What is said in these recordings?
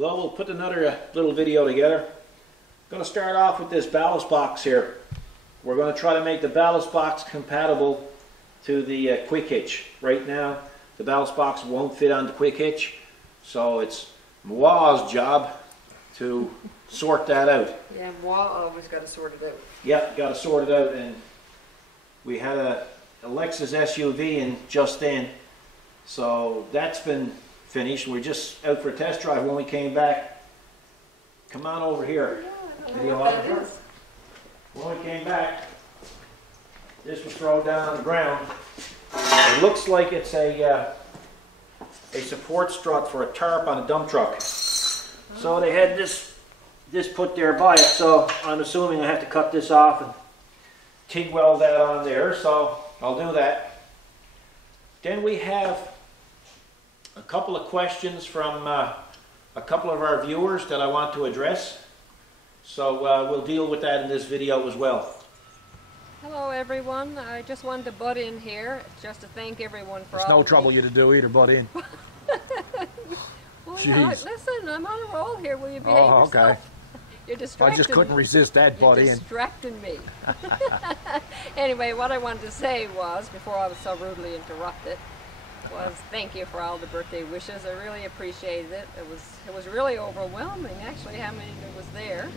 Well, we'll put another little video together. I'm going to start off with this ballast box here. We're going to try to make the ballast box compatible to the quick hitch. Right now, the ballast box won't fit on the quick hitch, so it's Mwa's job to sort that out. Yeah, Mwa always got to sort it out. Yeah, got to sort it out, and we had a Lexus SUV in just in, so that's been finished. We're just out for a test drive. When we came back, come on over here. Video auditor. When we came back, this was thrown down on the ground. It looks like it's a support strut for a tarp on a dump truck. So they had this put there by it. So I'm assuming I have to cut this off and TIG weld that on there. So I'll do that. Then we have a couple of questions from a couple of our viewers that I want to address. So we'll deal with that in this video as well. Hello everyone, I just wanted to butt in here just to thank everyone for all. It's no trouble you to do either, butt in. Well, no, listen, I'm on a roll here. Will you behave yourself? Okay. You're distracting. I just couldn't resist that, butt in. You're distracting me. Anyway, what I wanted to say was, before I was so rudely interrupted, was thank you for all the birthday wishes. I really appreciated it. It was really overwhelming, actually, how many there was there.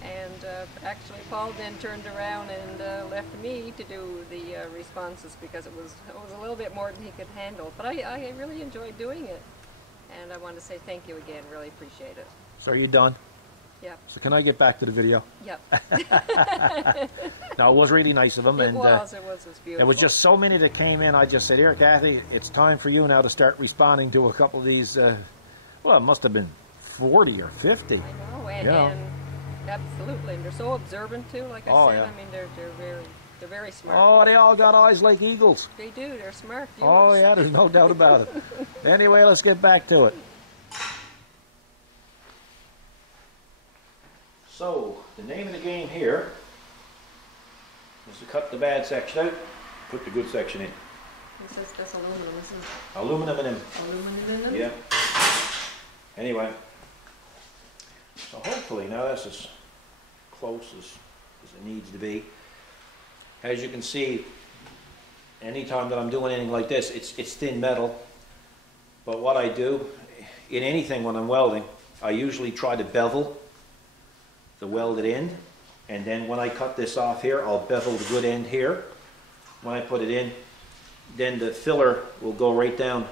And actually, Paul then turned around and left me to do the responses because it was a little bit more than he could handle. But I really enjoyed doing it, and I want to say thank you again. Really appreciate it. So are you done? Yep. So can I get back to the video? Yep. No, it was really nice of him. It was beautiful. There was just so many that came in. I just said, here, Kathy, it's time for you now to start responding to a couple of these. Well, it must have been 40 or 50. I know, and absolutely, and they're so observant too. Like I said, yeah. I mean, they're very smart. Oh, they all got eyes like eagles. They do. They're smart viewers. Oh yeah, there's no doubt about it. Anyway, let's get back to it. So, the name of the game here is to cut the bad section out, put the good section in. This is that's aluminum, isn't it? Aluminum in them. Aluminum in them? Yeah. Anyway, so hopefully now that's as close as it needs to be. As you can see, anytime that I'm doing anything like this, it's thin metal. But what I do in anything when I'm welding, I usually try to bevel the welded end, and then when I cut this off here, I'll bevel the good end here. When I put it in, then the filler will go right down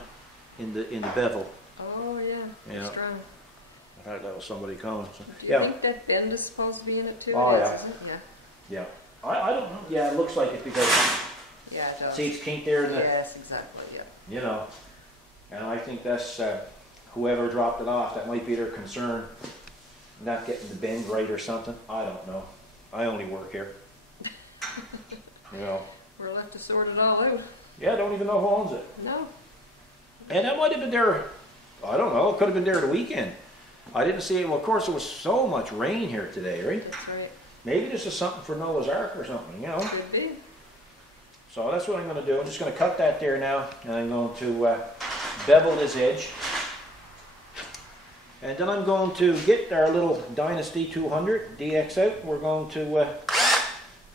in the bevel. Oh yeah, strong. I thought that was somebody coming. So, do you think that bend is supposed to be in it too? Oh yeah. Isn't it? Yeah. I don't know. Yeah, it looks like it because yeah, it does. See, it's kinked there in the. Yes, exactly. Yeah. You know, and I think that's whoever dropped it off. That might be their concern. Not getting the bend right or something. I don't know. I only work here. You know. We're left to sort it all out. Yeah, I don't even know who owns it. No. And that might have been there, I don't know, it could have been there the weekend. I didn't see it. Well, of course, there was so much rain here today, right? That's right. Maybe this is something for Noah's Ark or something, you know. Could be. So that's what I'm going to do. I'm just going to cut that there now, and I'm going to bevel this edge. And then I'm going to get our little Dynasty 200 DX out. We're going to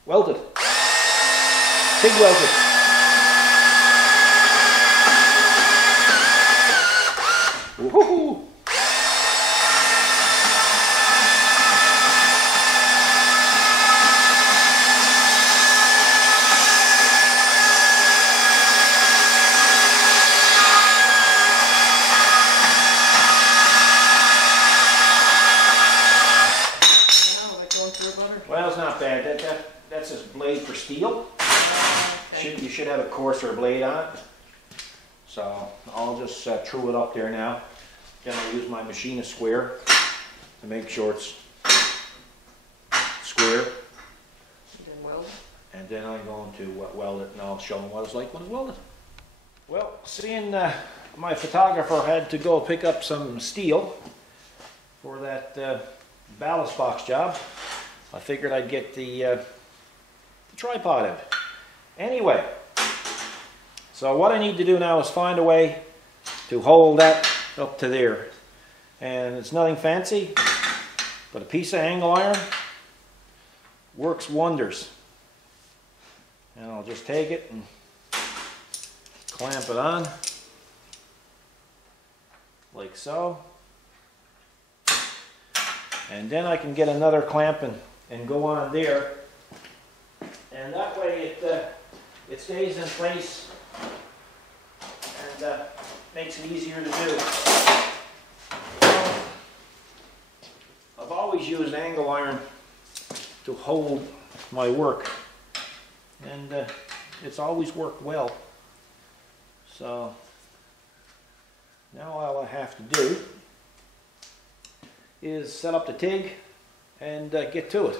weld it. TIG weld it. Woohoo! Well, it's not bad. That's his blade for steel. You should have a coarser blade on it. So I'll just true it up there now. Then I'll use my machinist square to make sure it's square. And then I'm going to weld it, and I'll show them what it's like when it's welded. Well, seeing my photographer had to go pick up some steel for that ballast box job, I figured I'd get the tripod out. Anyway, so what I need to do now is find a way to hold that up to there. And it's nothing fancy, but a piece of angle iron works wonders. And I'll just take it and clamp it on like so. And then I can get another clamp and go on there. And that way it stays in place and makes it easier to do. I've always used angle iron to hold my work, and it's always worked well. So now all I have to do is set up the TIG and get to it.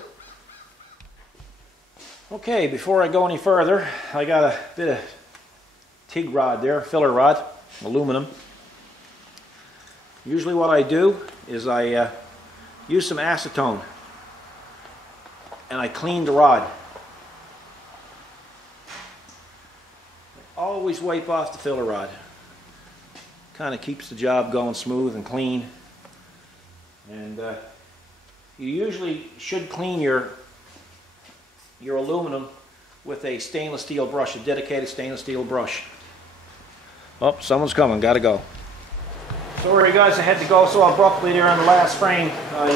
Okay, before I go any further, I got a bit of TIG rod there, filler rod, aluminum. Usually what I do is I use some acetone and I clean the rod. I always wipe off the filler rod. Kind of keeps the job going smooth and clean. And you usually should clean your aluminum with a stainless steel brush, a dedicated stainless steel brush. Oh, someone's coming, gotta go. Sorry guys, I had to go so abruptly there on the last frame. I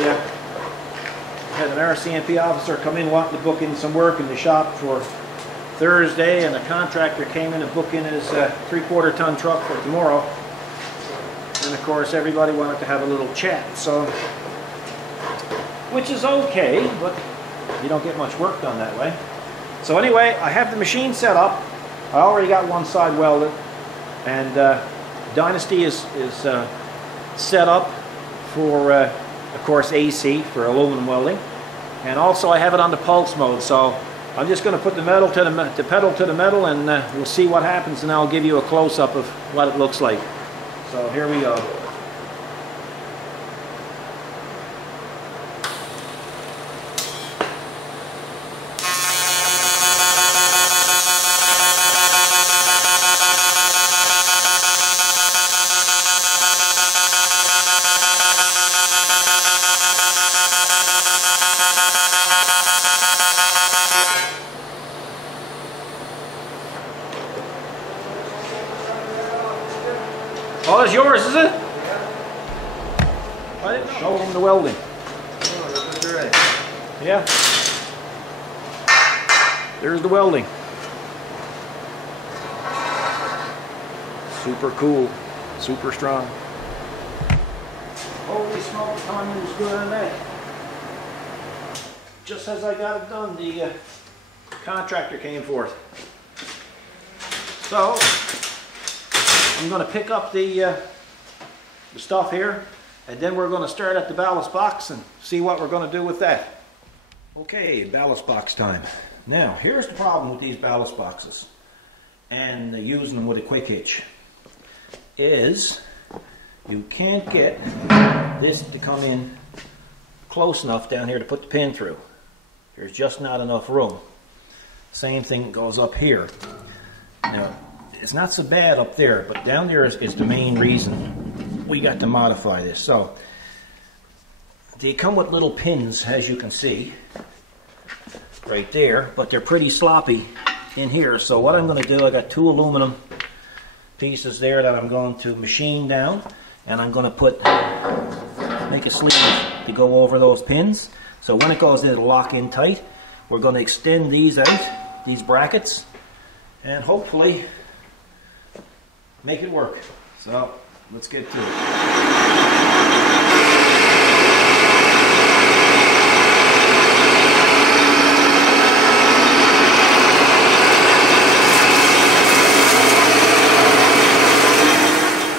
had an RCMP officer come in wanting to book in some work in the shop for Thursday, and the contractor came in to book in his 3/4 ton truck for tomorrow. And of course everybody wanted to have a little chat, so, which is okay, but you don't get much work done that way. So anyway, I have the machine set up. I already got one side welded, and Dynasty is set up for, of course, AC, for aluminum welding. And also I have it on the pulse mode, so I'm just going to put the pedal to the metal, and we'll see what happens, and I'll give you a close-up of what it looks like. So here we go. Oh, it's yours, is it? I didn't know. Show them the welding. Oh, that's right. Yeah. There's the welding. Super cool. Super strong. Holy smoke, timing was good on that. Just as I got it done, the contractor came forth. So, I'm going to pick up the stuff here, and then we're going to start at the ballast box and see what we're going to do with that. Okay, ballast box time. Now, here's the problem with these ballast boxes and using them with a quick hitch is you can't get this to come in close enough down here to put the pin through. There's just not enough room. Same thing goes up here. Now, it's not so bad up there, but down there is the main reason we got to modify this. So they come with little pins, as you can see, right there, but they're pretty sloppy in here. So what I'm going to do, I got 2 aluminum pieces there that I'm going to machine down, and I'm going to make a sleeve to go over those pins. So when it goes in, it'll lock in tight. We're going to extend these out, these brackets, and hopefully make it work. So let's get to it.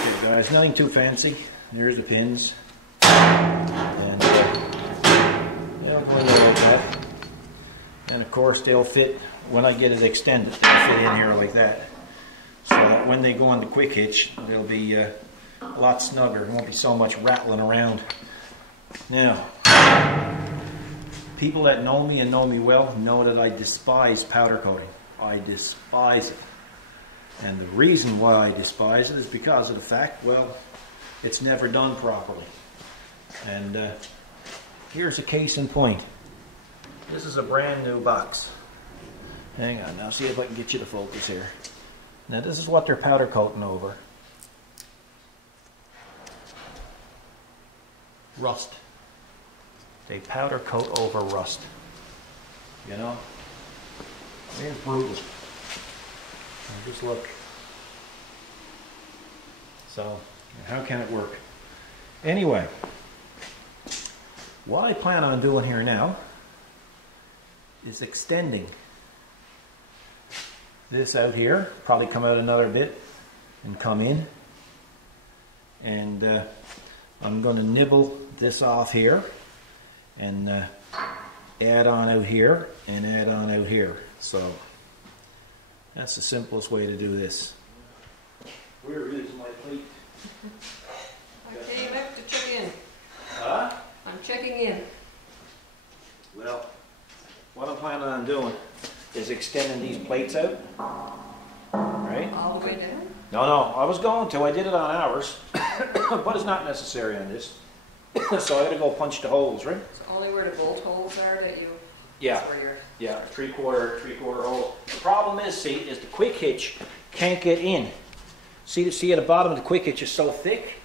Okay guys, nothing too fancy. There's the pins. And they'll go in there like that. And of course they'll fit, when I get it extended, they'll fit in here like that. So that when they go on the quick hitch, they'll be a lot snugger. There won't be so much rattling around. Now, people that know me and know me well know that I despise powder coating. I despise it. And the reason why I despise it is because of the fact, well, it's never done properly. And here's a case in point. This is a brand new box. Hang on now, see if I can get you to focus here. Now this is what they're powder coating over. Rust. They powder coat over rust. You know? It's brutal. Now just look. So, how can it work? Anyway, what I plan on doing here now is extending this out here, probably come out another bit and come in, and I'm going to nibble this off here and add on out here and add on out here. So that's the simplest way to do this. Where is my plate? Okay, back to check in. Huh? I'm checking in. Well, what I'm planning on doing is extending these plates out. Right? All the way down? No, I was going to. I did it on ours, but it's not necessary on this. So I got to go punch the holes, right? So only where the bolt holes are that you... Yeah. That's where you're... Yeah, three-quarter hole. The problem is, see, is the quick hitch can't get in. See at the bottom of the quick hitch is so thick,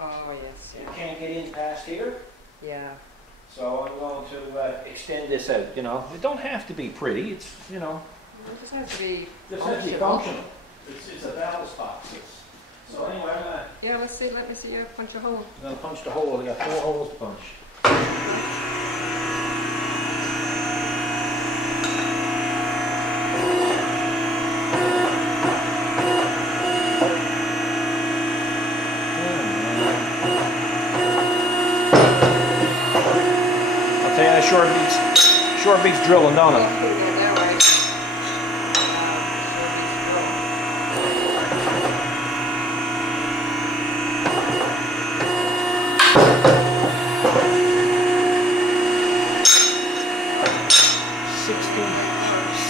Oh, yes. it can't get in past here. Yeah. So I'm going to extend this out, you know. It don't have to be pretty, it's, you know. It just has to be functional. It's a ballast box. So anyway, Yeah, let's see. Let me see you punch a hole. I'm going to punch the hole. I got 4 holes to punch. Short beats drilling, don't it? Yeah, right.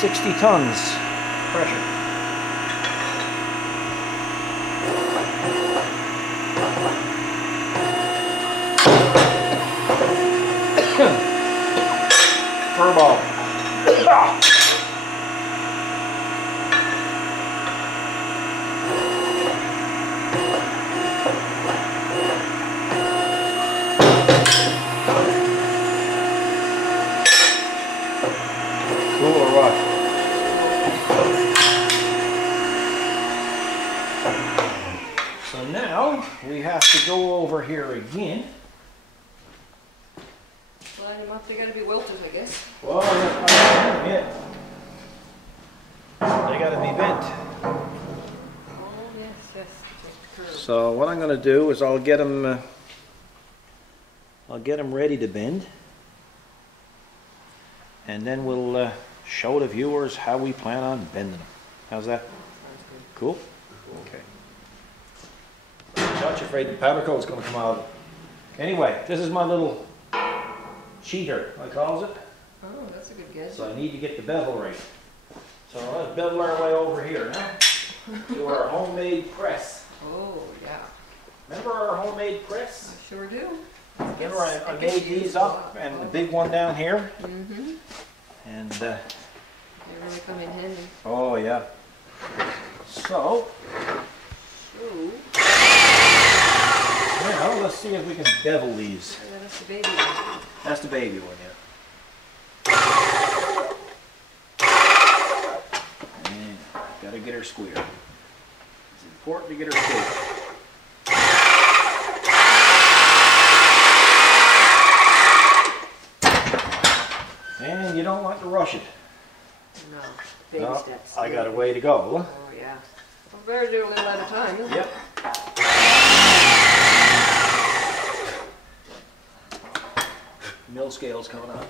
60 tons pressure. Furball. Ah. Cool or what? So now we have to go over here again. Line them up. They got to be welted, I guess. Well, yeah. They got to be bent. Oh yes, yes. Just curve. So what I'm going to do is I'll get them ready to bend, and then we'll show the viewers how we plan on bending them. How's that? Cool? Okay. Not afraid the powder coat's going to come out. Anyway, this is my little cheater, I calls it. Oh, that's a good guess. So I need to get the bevel right. So let's bevel our way over here now to our homemade press. Oh, yeah. Remember our homemade press? I sure do. Remember I made these up and the big one down here? Mm-hmm. And They really come in handy. oh yeah. So now let's see if we can bevel these. Yeah, that's the baby one. That's the baby one, yeah. And gotta get her square. It's important to get her square. And you don't want to rush it. No, baby No, steps. I got a way to go. Oh, yeah. Well, better do a little at a time, isn't it? Yep. Mill scale's coming up.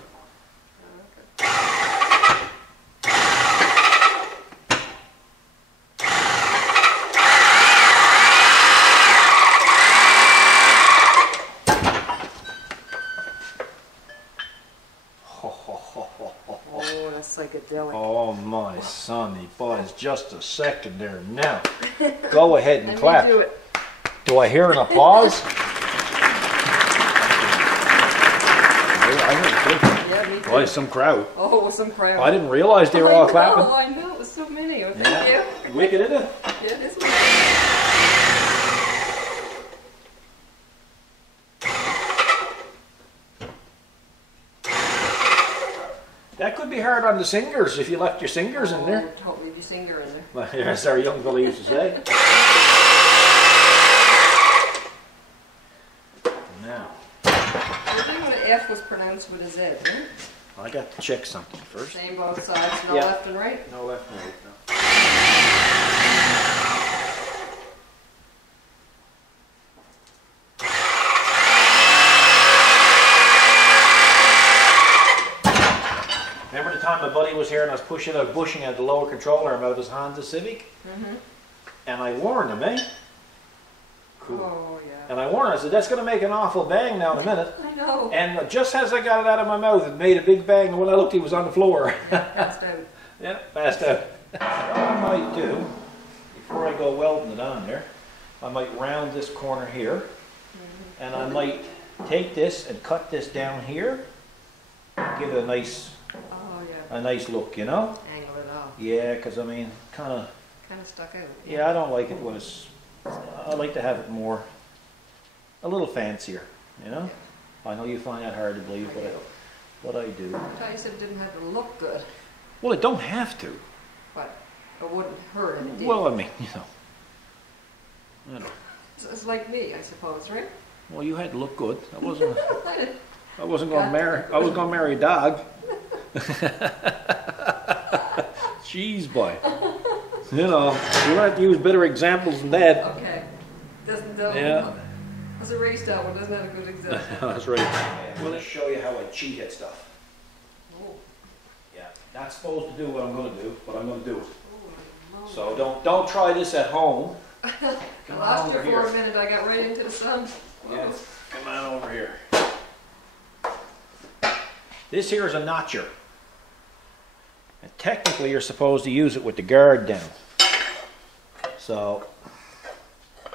Oh, that's psychedelic. Oh my sonny boys, just a second there now. Go ahead and Let clap. me do it. Do I hear an applause? Yeah, me too. Boy, some crowd. Oh, it was some crowd. I didn't realize they were all clapping. I know, it was so many. Oh, thank you. Wicked, isn't it? Yeah, it is. That could be hard on the singers if you left your singers in there. Don't leave your singer in there. Well, as our young fella used to say. Now, I think when F was pronounced with a Z, right? I got to check something first. Same both sides, no Yeah. left and right. No left and right, no. Remember the time my buddy was here and I was pushing out bushing out the lower control arm out of his Honda Civic? And I warned him, eh? Cool. Oh, yeah. And I warned him, I said, that's going to make an awful bang now in a minute. I know. And just as I got it out of my mouth, it made a big bang, and when I looked, he was on the floor. Passed out. Yeah, passed out. What I might do, before I go welding it on there, I might round this corner here, and I might take this and cut this down here, give it a nice look, you know? Angle it off. Yeah, because I mean, kind of stuck out. yeah, I don't like it when it's, I like to have it more, a little fancier, you know? I know you find that hard to believe, but I do. I thought you said it didn't have to look good, Well, it don't have to. but it wouldn't hurt if it did. Well, I mean, you know. It's like me, I suppose, right? Well, you had to look good. I wasn't I going to marry. I was going to marry a dog. Jeez, boy. You know, you don't have to use better examples than that. Okay. Doesn't Yeah. As a race that one doesn't have a good example. That's right. I'm going to show you how I cheat at stuff. Oh. Yeah, not supposed to do what I'm going to do, but I'm going to do it. Oh, So don't try this at home. I Come lost on you over for here. a minute. I got right into the sun. Yeah, come on over here. This here is a notcher. And technically you're supposed to use it with the guard down. So,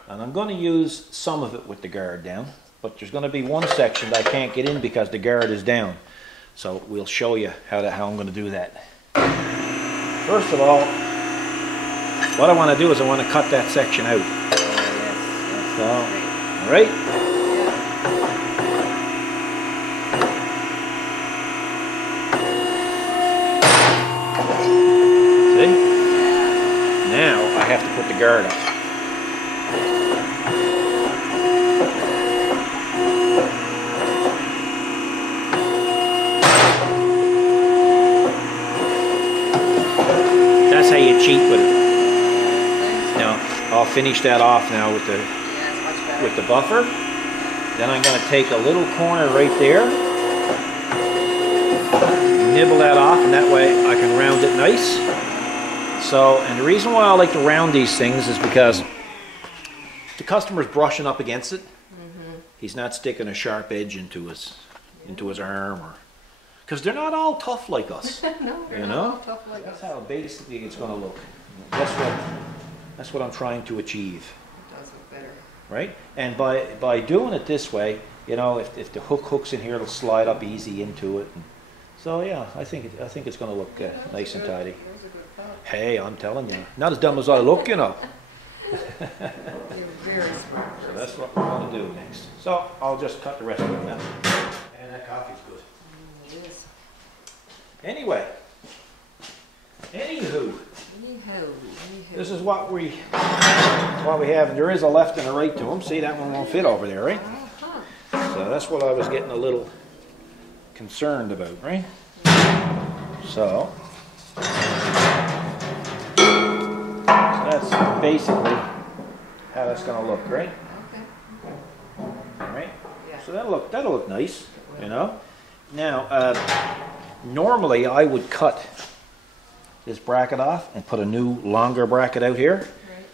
and I'm going to use some of it with the guard down, but there's going to be one section that I can't get in because the guard is down. So we'll show you how I'm going to do that. First of all, what I want to do is I want to cut that section out. So, all right? See? Now I have to put the guard up. That's how you cheat with it. Now, I'll finish that off now with the buffer. Then I'm going to take a little corner right there, nibble that off, and that way I can round it nice. So, and the reason why I like to round these things is because the customer's brushing up against it. He's not sticking a sharp edge into his arm, or because they're not all tough like us. No, they're You not know? all tough like That's us. how basically it's going to look. That's what I'm trying to achieve, It does look better. right? And by doing it this way, you know, if the hook hooks in here, it'll slide up easy into it. And so yeah, I think it's going to look nice and tidy. That was a good thought. Hey, I'm telling you, not as dumb as I look, you know. You're very smart. So that's what we're going to do next. So I'll just cut the rest of it now. And that coffee's good. It is. Anyway, anywho. This is what we have, and there is a left and a right to them. See, that one won't fit over there, right? So that's what I was getting a little concerned about, right? So that's basically how that's going to look, right? Okay. All right. Yeah. So that'll look nice, you know. Now, normally I would cut this bracket off and put a new longer bracket out here. Right.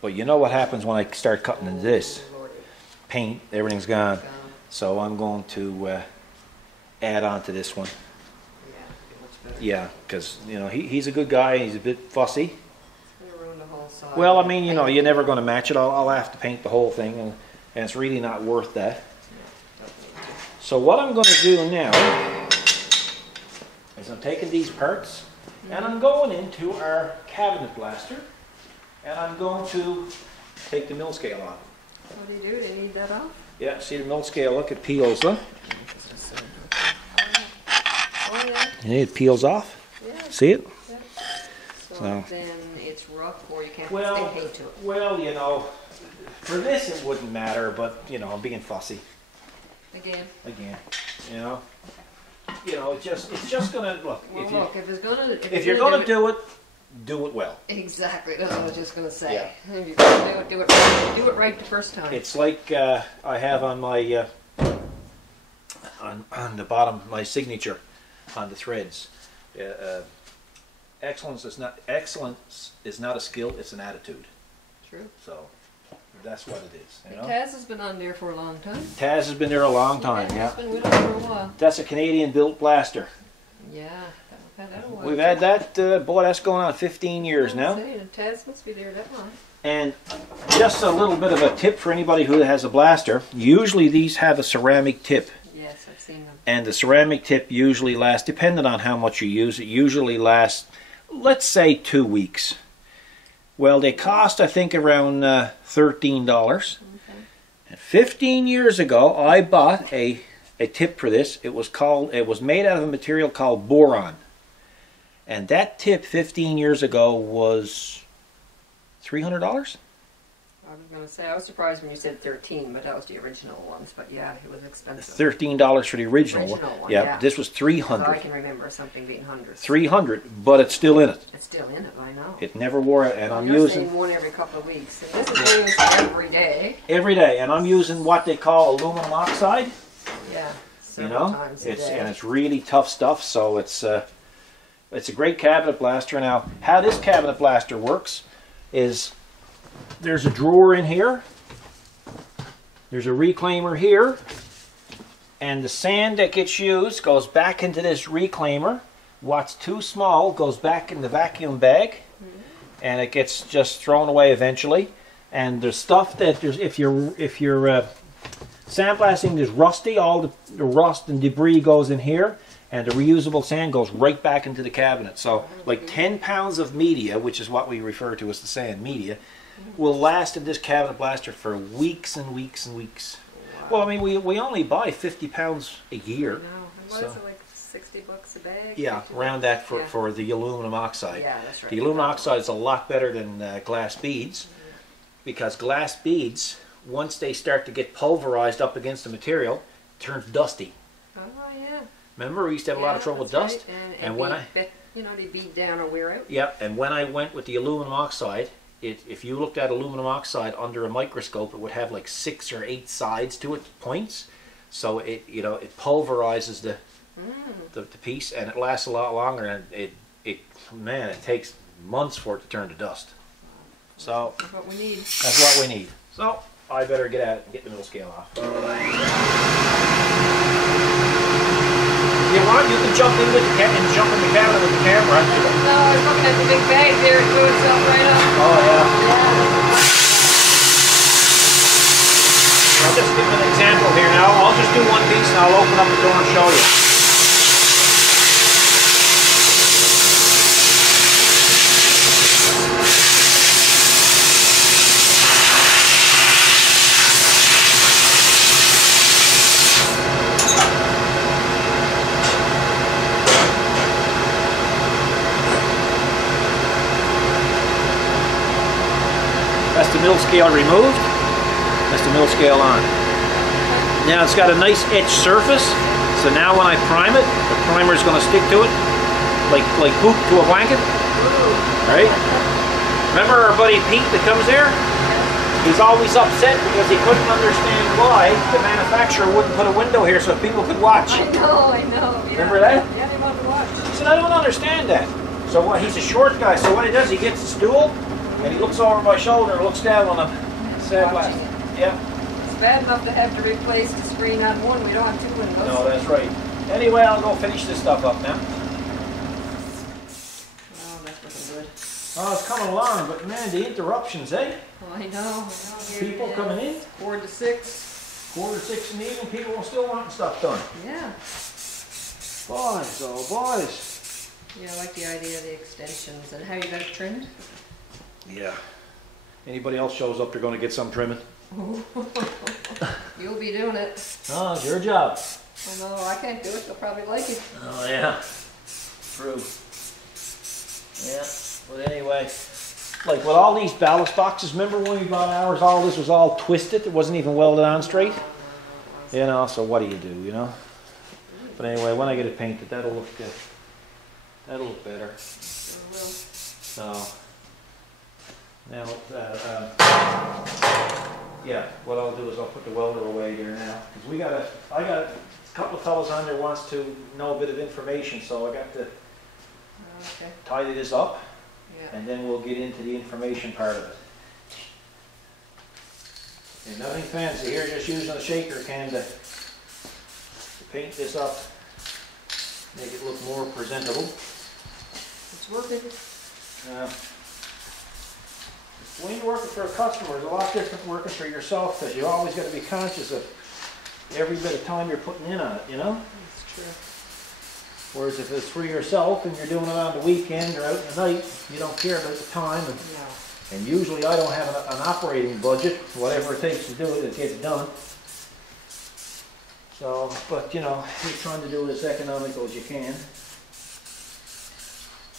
But you know what happens when I start cutting into this? Lordy. Paint, everything's gone. So I'm going to add on to this one. Yeah, it looks better. Yeah, because you know he's a good guy. He's a bit fussy. It's going to ruin the whole side. Well, I mean, you know, you're never going to match it. I'll have to paint the whole thing, and it's really not worth that. So what I'm going to do now I'm taking these parts and I'm going into our cabinet blaster and I'm going to take the mill scale off. What do you do? Do you need that off? Yeah, see the mill scale, look, it peels, look. Oh, yeah. It peels off. Yeah. See it? Yeah. So So. then it's rough or you can't Well, stick hay to it. well, you know, for this it wouldn't matter, but you know, I'm being fussy Again. again. You know, it's just gonna look. Well, look, If you're gonna do it well. Exactly, that's what I was just gonna say. Yeah. If you're gonna do it right the first time. It's like I have on my on the bottom my signature on the threads. Excellence is not a skill; it's an attitude. True. So that's what it is. You know? Taz has been on there for a long time. Taz has been there a long time. Taz Yeah. has been with us for a while. That's a Canadian-built blaster. Yeah, we've had that a while. We've had that. Boy, that's going on 15 years now. Taz must be there that long. And just a little bit of a tip for anybody who has a blaster. Usually these have a ceramic tip. Yes, I've seen them. And the ceramic tip usually lasts, depending on how much you use, it usually lasts, let's say, 2 weeks. Well, they cost, I think, around $13. Okay. And 15 years ago, I bought a tip for this. It was made out of a material called boron. And that tip 15 years ago was $300? I was going to say, I was surprised when you said 13, but that was the original ones. But yeah, it was expensive. $13 for the original one. One, Yeah, yeah. this was So $300. I can remember something being hundreds. $300, but it's still in it. It's still in it, I know. It never wore it, and Well, I'm you're using saying one every couple of weeks. And this is used every day. every day, and I'm using what they call aluminum oxide. Yeah, You several know, times a day. and it's really tough stuff. So it's a great cabinet blaster. Now, how this cabinet blaster works is there's a drawer in here. There's a reclaimer here, and the sand that gets used goes back into this reclaimer. What's too small goes back in the vacuum bag, and it gets just thrown away eventually. And there's stuff that if you're sandblasting, there's rusty. All the rust and debris goes in here, and the reusable sand goes right back into the cabinet. So, like 10 pounds of media, which is what we refer to as the sand media, will last in this cabinet blaster for weeks and weeks and weeks. Wow. Well, I mean, we only buy 50 pounds a year. No, and what So- is it, like $60 a bag? Yeah, 50 around that for, Yeah. for the aluminum oxide. Yeah, that's right. The aluminum oxide is a lot better than glass beads, because glass beads, once they start to get pulverized up against the material, turns dusty. Oh, yeah. Remember, we used to have a lot of trouble with that's dust? right. And when they beat down or wear out. Yeah, and when I went with the aluminum oxide, if you looked at aluminum oxide under a microscope, it would have like 6 or 8 sides to it, points. So it pulverizes the piece, and it lasts a lot longer. And it takes months for it to turn to dust. So That's what we need. that's what we need. So I better get at it and get the middle scale off. If you want, you can jump in with the jump in the cabinet with the camera. No, I was looking at the big bag there. It blew itself right up. Oh yeah. Yeah. I'll just give an example here now. I'll just do one piece and I'll open up the door and show you. That's the mill scale removed. That's the mill scale on. Now it's got a nice etched surface, so now when I prime it, the primer is going to stick to it like poop to a blanket. Right? Remember our buddy Pete that comes there? He's always upset because he couldn't understand why the manufacturer wouldn't put a window here so people could watch. I know. Yeah. Remember that? Yeah, they want to watch. He said, I don't understand that. So he's a short guy, so what he does, he gets a stool and he looks over my shoulder and looks down on the sandblast. Yeah. It's bad enough to have to replace the screen on one. We don't have 2 windows. No, that's right. Anyway, I'll go finish this stuff up now. Oh, that's looking good. Oh, it's coming along, but man, the interruptions, eh? Oh, I know. Here People it is. coming in, 4 to 6. 4:45 in the evening, people are still wanting stuff done. Yeah. Boys, oh boys. Yeah, I like the idea of the extensions. And how you got it trimmed? Yeah. Anybody else shows up, they're gonna get some trimming. You'll be doing it. Oh, it's your job. Oh no, I can't do it. They'll probably like it. Oh, yeah. True. Yeah, but anyway, like with all these ballast boxes, remember when we got ours, all this was all twisted? It wasn't even welded on straight? You know, so what do, you know? But anyway, when I get it painted, that'll look good. That'll look better. So, now, yeah, what I'll do is I'll put the welder away there now. Because I got a couple of fellows on there wants to know a bit of information, so I got to tidy this up. Yeah. And then we'll get into the information part of it. And nothing fancy here, just using a shaker can to paint this up, make it look more presentable. It's working. When you're working for a customer, it's a lot different working for yourself, because you always got to be conscious of every bit of time you're putting in on it, you know? That's true. Whereas if it's for yourself and you're doing it on the weekend or out in the night, you don't care about the time. And usually I don't have an operating budget. Whatever it takes to do it, it gets done. So, but you know, you're trying to do it as economical as you can.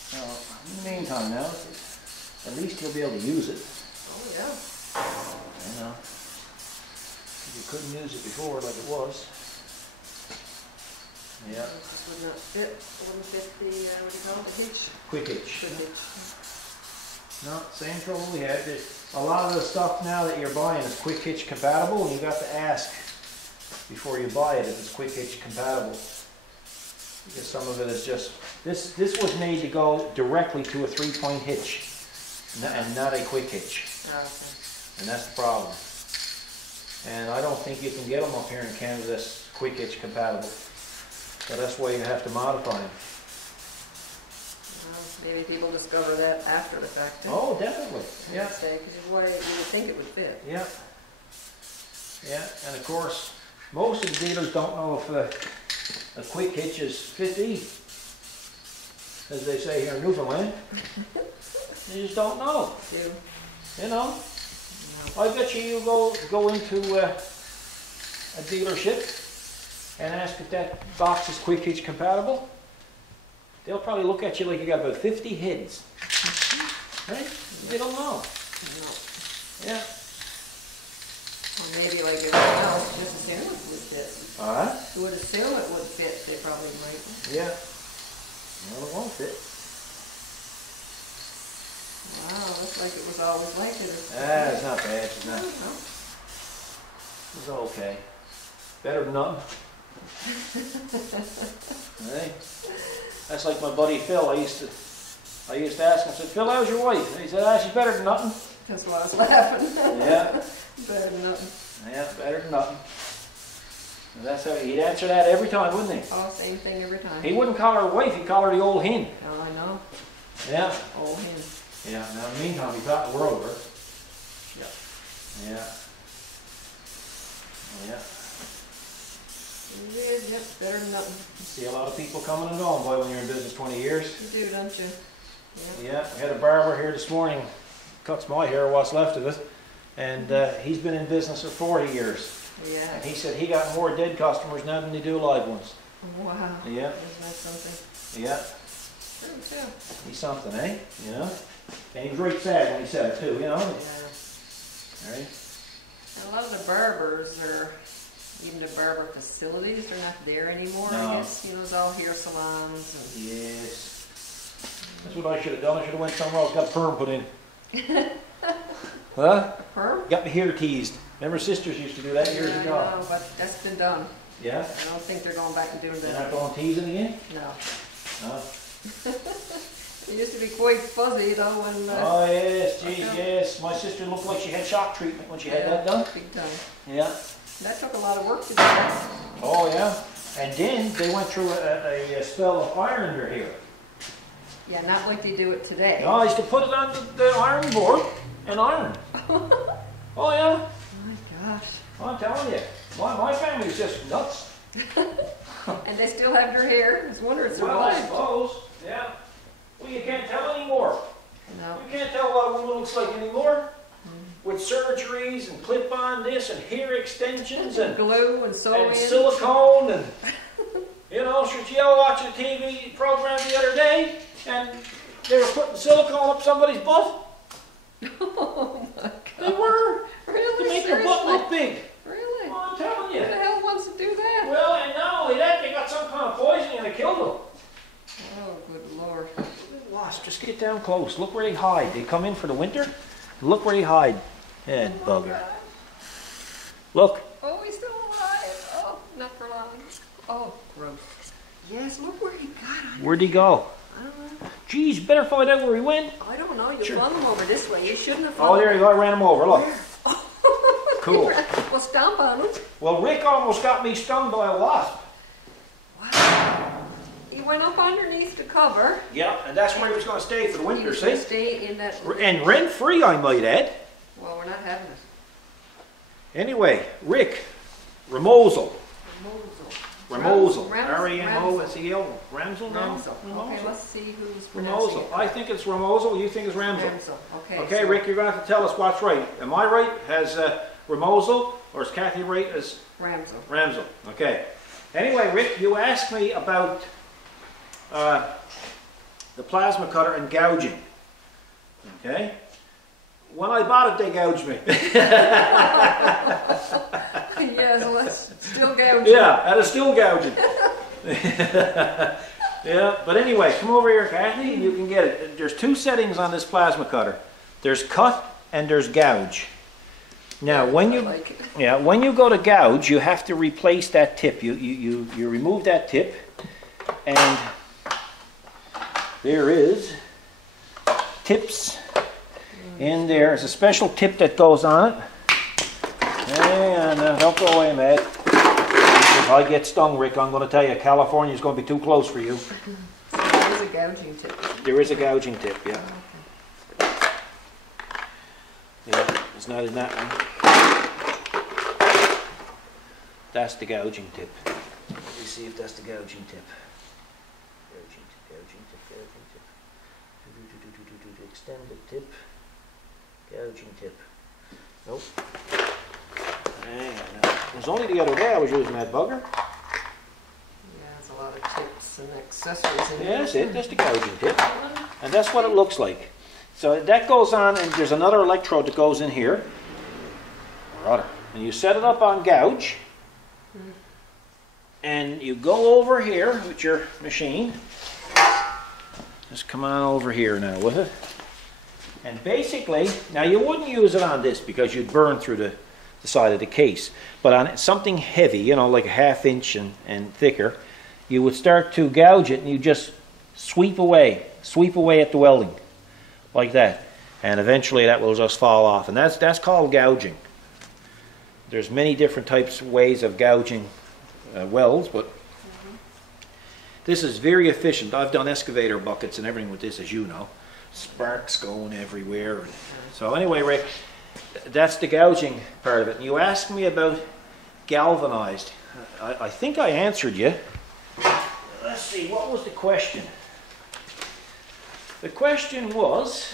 So, in the meantime now, at least you'll be able to use it. Oh yeah. You know, you couldn't use it before like it was. Yeah. This would not fit. Wouldn't fit the, what do you call it, the hitch? Quick hitch. Quick hitch. No, same trouble we had. A lot of the stuff now that you're buying is quick hitch compatible, and you got to ask before you buy it if it's quick hitch compatible. Because some of it is just, this was made to go directly to a 3-point hitch, and not a quick hitch. Oh, okay. And that's the problem. And I don't think you can get them up here in Canada that's quick hitch compatible. So that's why you have to modify them. Well, maybe people discover that after the fact. Oh, definitely. Yeah. Because you would think it would fit. Yeah. Yeah, and of course, most of the dealers don't know if a quick hitch is 50, as they say here in Newfoundland. They just don't know. You know. I bet you go into a dealership and ask if that box is quick hitch compatible. They'll probably look at you like you got about 50 heads. Right? They don't know. No. Yeah. Or maybe like everything else, just assume it would fit. Alright. You would assume it would fit, they probably might. Yeah. Well, it won't fit. Wow, looks like it was always like it. It's not bad. It's not. No. It's okay. Better than nothing. Hey, that's like my buddy Phil. I used to ask him. I said, "Phil, how's your wife?" And he said, "She's better than nothing." That's why I was laughing. Yeah. Better than nothing. Yeah, better than nothing. And that's how he'd answer that every time, wouldn't he? Oh, same thing every time. He wouldn't call her wife. He'd call her the old hen. Oh, I know. Yeah. Old hen. Yeah. Now, in the meantime, he thought the world of her. Yeah. Yeah. Yeah. Yep, better than nothing. See a lot of people coming and going, boy, when you're in business 20 years. You do, don't you? Yeah. Yeah, we had a barber here this morning, cuts my hair, what's left of it, and he's been in business for 40 years. Yeah. And he said he got more dead customers now than they do live ones. Wow. Yeah. Isn't that something? Yeah, True, too. he's something, eh? You know? And he was right sad when he said it too, you know? Yeah. Right? And a lot of the barbers are, even the barber facilities, they're not there anymore, No. I guess. You know, it's all hair salons. And Yes. That's what I should have done. I should have went somewhere else, got perm put in. Huh? perm? Got my hair teased. Remember sisters used to do that years Yeah, ago? I know, but that's been done. Yeah? I don't think they're going back and doing They're that. not going teasing again? No. No. It used to be quite fuzzy, though, when... Oh yes, geez, okay. yes. My sister looked like she had shock treatment when she had that done. Big time. Yeah. That took a lot of work to do that. Oh yeah. And then they went through a spell of iron their hair. Yeah, not like they do it today. No, I used to put it on the iron board and iron. Oh yeah. My gosh. I'm telling you. My family's just nuts. And they still have your hair. I was wondering if it's Well, I survived. suppose, yeah. Well, you can't tell anymore. No. You can't tell what a woman looks like anymore. With surgeries and clip-on this and hair extensions and Glue and sewing. and silicone and you know, Sergio watching a TV program the other day and they were putting silicone up somebody's butt. Oh my God. They were Really? to make their butt look big. Really? Well, I'm telling Who the you. hell wants to do that? Well, and not only that, they got some kind of poisoning and it killed them. Oh, good Lord. Wasp, just get down close. Look where they hide. They come in for the winter. Look where they hide. Yeah, bugger. Look. Oh, he's still alive. Oh, not for long. Oh, gross. Yes, look where he got. Where'd he go? I don't know. Geez, better find out where he went. I don't know. You Sure. flung him over this way. You shouldn't have Oh, flung there you go. I ran him over. Look. Cool. Well, stomp on him. Well, Rick almost got me stung by a wasp. Wow. He went up underneath the cover. Yeah, and that's where he was going to stay for the He winter, was going to see? stay in that. And rent-free, I might add. Well, we're not having it. Anyway, Rick, Remosel. Remosel. Remosel. R-A-M-O-S-E-L. Ramsel? No? Ramsel. Okay, let's see who's pronouncing Remosel. it. I think it's Remosel. You think it's Ramsel. Ramsel. Okay. Okay, so Rick, you're going to have to tell us what's right. Am I right as Remosel, or is Kathy right as Ramsel. Ramsel? Okay. Anyway, Rick, you asked me about the plasma cutter and gouging. Okay? When I bought it, they gouged me. Yes, well, that's still gouging. Yeah, and it's still gouging. Yeah, but anyway, come over here, Kathy, and you can get it. There's two settings on this plasma cutter. There's cut and there's gouge. Now, when you when you go to gouge, you have to replace that tip. You remove that tip, and there is tips in there. There's a special tip that goes on it. And don't go away, Matt. If I get stung, Rick, I'm going to tell you, California's going to be too close for you. So there is a gouging tip. There is a gouging tip, yeah. Yeah, it's not in that one. That's the gouging tip. Let me see if that's the gouging tip. Gouging tip, gouging tip, gouging tip. Extended tip. Gouging tip. Nope. Hang on now. It was only the other day I was using that bugger. Yeah, there's a lot of tips and accessories in Yeah, there. that's it. That's the gouging tip. And that's what it looks like. So that goes on, and there's another electrode that goes in here. Rudder. And you set it up on gouge. And you go over here with your machine. Just come on over here now with it. And basically, now you wouldn't use it on this because you'd burn through the side of the case. But on something heavy, you know, like a 1/2 inch and thicker, you would start to gouge it and you just sweep away at the welding, like that. And eventually that will just fall off. And that's called gouging. There's many different types, ways of gouging welds, but this is very efficient. I've done excavator buckets and everything with this, as you know. Sparks going everywhere. So anyway, Rick, that's the gouging part of it. And you asked me about galvanized. I think I answered you. Let's see, what was the question? The question was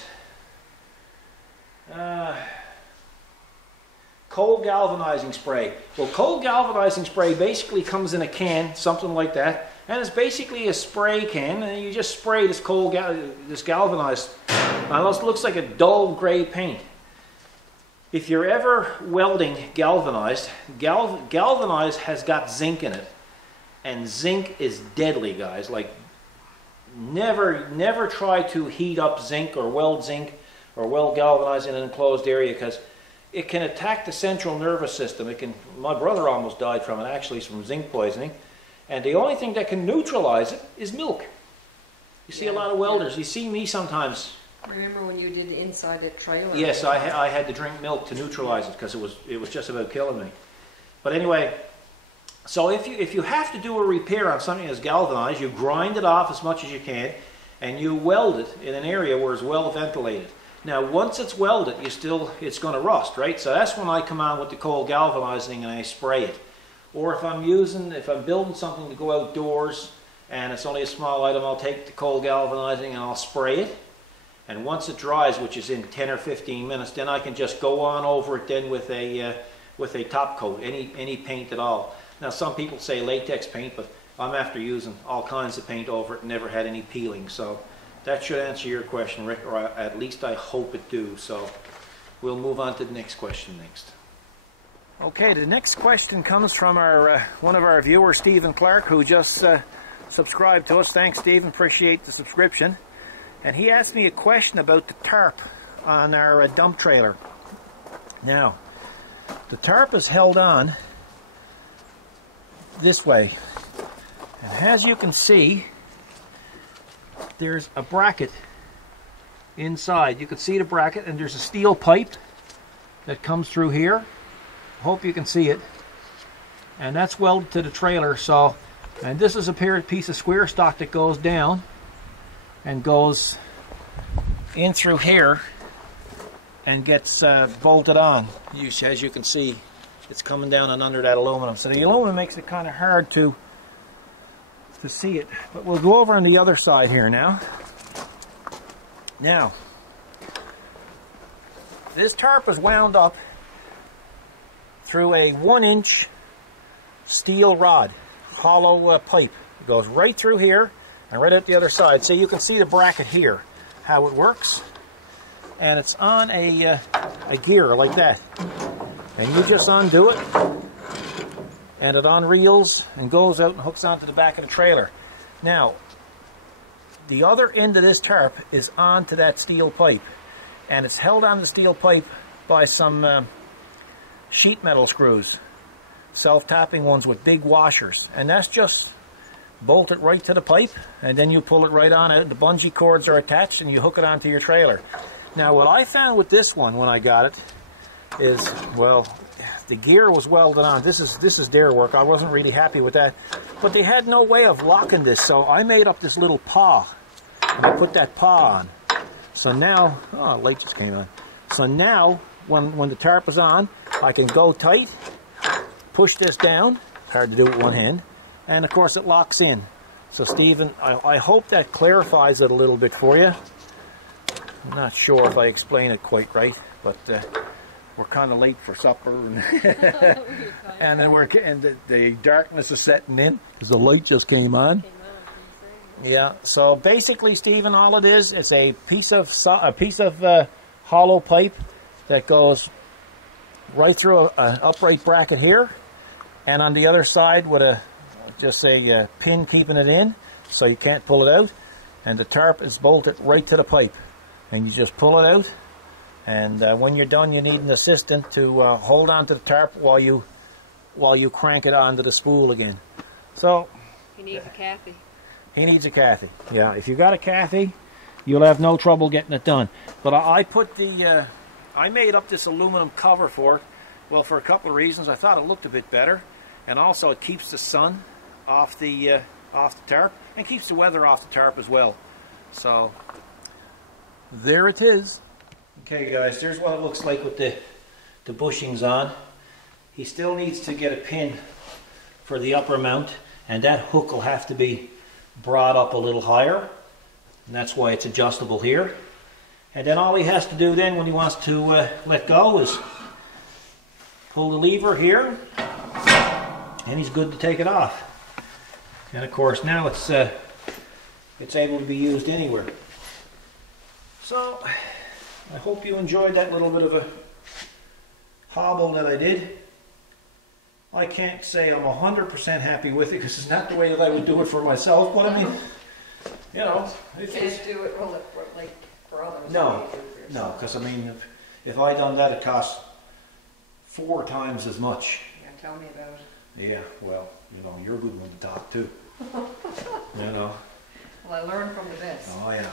cold galvanizing spray. Well, cold galvanizing spray basically comes in a can, something like that, and it's basically a spray can, and you just spray this this galvanized. Now, it looks like a dull gray paint. If you're ever welding galvanized, galvanized has got zinc in it, and zinc is deadly, guys. Like, never try to heat up zinc or weld galvanized in an enclosed area, because it can attack the central nervous system. My brother almost died from it, actually, from zinc poisoning. And the only thing that can neutralize it is milk. You see a lot of welders. You see me sometimes. Remember when you did inside that trailer? Yes, I had to drink milk to neutralize it because it was just about killing me. But anyway, so if you have to do a repair on something that's galvanized, you grind it off as much as you can, and you weld it in an area where it's well ventilated. Now, once it's welded, it's going to rust, right? So that's when I come on with the cold galvanizing and I spray it. Or if I'm building something to go outdoors and it's only a small item, I'll take the cold galvanizing and I'll spray it. And once it dries, which is in 10 or 15 minutes, then I can just go on over it then with a top coat, any paint at all. Now some people say latex paint, but I'm after using all kinds of paint over it and never had any peeling. So that should answer your question, Rick, or at least I hope it do. So we'll move on to the next question next. Okay, the next question comes from one of our viewers, Stephen Clark, who just subscribed to us. Thanks, Stephen. Appreciate the subscription. And he asked me a question about the tarp on our dump trailer. Now, the tarp is held on this way. And as you can see, there's a bracket inside. You can see the bracket, and there's a steel pipe that comes through here. Hope you can see it. And that's welded to the trailer. So, and this is a piece of square stock that goes down and goes in through here and gets bolted on. As you can see, it's coming down and under that aluminum. So the aluminum makes it kind of hard to see it. But we'll go over on the other side here now. Now, this tarp is wound up through a 1-inch steel rod, hollow pipe. It goes right through here and right out the other side. So you can see the bracket here, how it works. And it's on a gear like that. And you just undo it, and it unreels and goes out and hooks onto the back of the trailer. Now, the other end of this tarp is onto that steel pipe, and it's held on the steel pipe by some sheet metal screws, self-tapping ones with big washers, and that's just bolted right to the pipe, and then you pull it right on out. The bungee cords are attached, and you hook it onto your trailer. Now, what I found with this one when I got it is, well, the gear was welded on. This is their work. I wasn't really happy with that, but they had no way of locking this, so I made up this little paw, and I put that paw on. So now, oh, the light just came on. So now, when the tarp is on, I can go tight, push this down, hard to do with one hand, and of course it locks in. So Stephen, I hope that clarifies it a little bit for you. I'm not sure if I explain it quite right, but we're kind of late for supper, and then the darkness is setting in because the light just came on. Yeah. So basically, Stephen, all it is, it's a piece of hollow pipe that goes right through an upright bracket here, and on the other side with just a pin keeping it in, so you can't pull it out. And the tarp is bolted right to the pipe, and you just pull it out. And when you're done, you need an assistant to hold on to the tarp while you crank it onto the spool again. So he needs a Kathy. He needs a Kathy. Yeah, if you got a Kathy, you'll have no trouble getting it done. But I made up this aluminum cover for it. Well, for a couple of reasons. I thought it looked a bit better, and also it keeps the sun off the tarp and keeps the weather off the tarp as well. So there it is. Okay guys, there's what it looks like with the bushings on. He still needs to get a pin for the upper mount, and that hook will have to be brought up a little higher, and that's why it's adjustable here. And then all he has to do then when he wants to let go is pull the lever here, and he's good to take it off. And of course now it's able to be used anywhere. So I hope you enjoyed that little bit of a hobble that I did. I can't say I'm 100% happy with it because it's not the way that I would do it for myself, but I mean, you know. You can't do it like for others. No, because I mean, if I done that, it costs 4 times as much. Yeah, tell me about it. Yeah, well, you know, you're a good one to talk to. You know. Well, I learned from the best. Oh, yeah.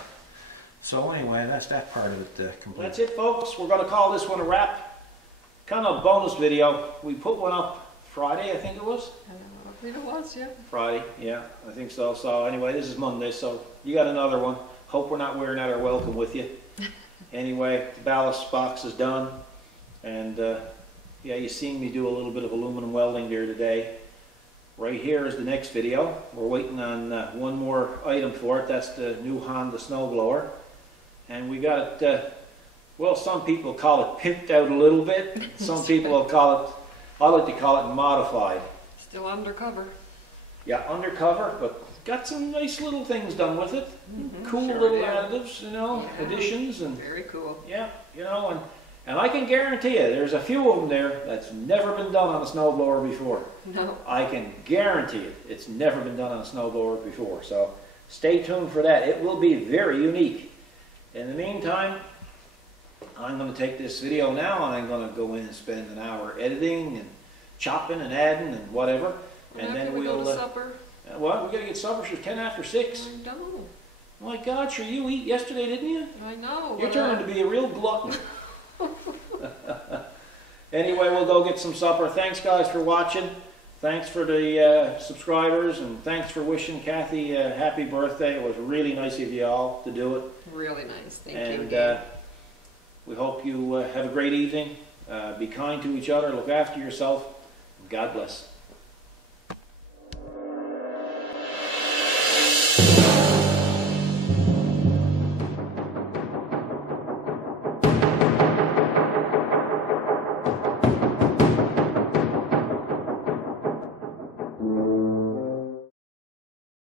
So anyway, that's that part of it complete. That's it, folks. We're going to call this one a wrap. Kind of a bonus video. We put one up Friday, I think it was. I believe it was, yeah. Friday, yeah, I think so. So anyway, this is Monday, so you got another one. Hope we're not wearing out our welcome with you. Anyway, the ballast box is done. And yeah, you seen me do a little bit of aluminum welding there today. right here is the next video. We're waiting on one more item for it. That's the new Honda snowblower. And we got it, well, some people call it pimped out a little bit. Some people will call it, I like to call it modified. Still undercover. Yeah, undercover, but got some nice little things done with it. Cool sure little do. additives, you know, Yeah. additions, and Very cool. yeah, you know, and I can guarantee you, there's a few of them there that's never been done on a snowblower before. No. I can guarantee it, it's never been done on a snowblower before. So stay tuned for that. It will be very unique. In the meantime, I'm going to take this video now and I'm going to go in and spend an hour editing and chopping and adding and whatever. And then we we'll go to supper. Well, we gotta get supper. It's 10 after 6. I know. My God, sure you eat yesterday, didn't you? I know. You're turning to be a real glutton. Anyway, we'll go get some supper. Thanks, guys, for watching. Thanks for the subscribers, and thanks for wishing Kathy a happy birthday. It was really nice of you all to do it. Really nice. Thank you. And again. we hope you have a great evening. Be kind to each other. Look after yourself. God bless.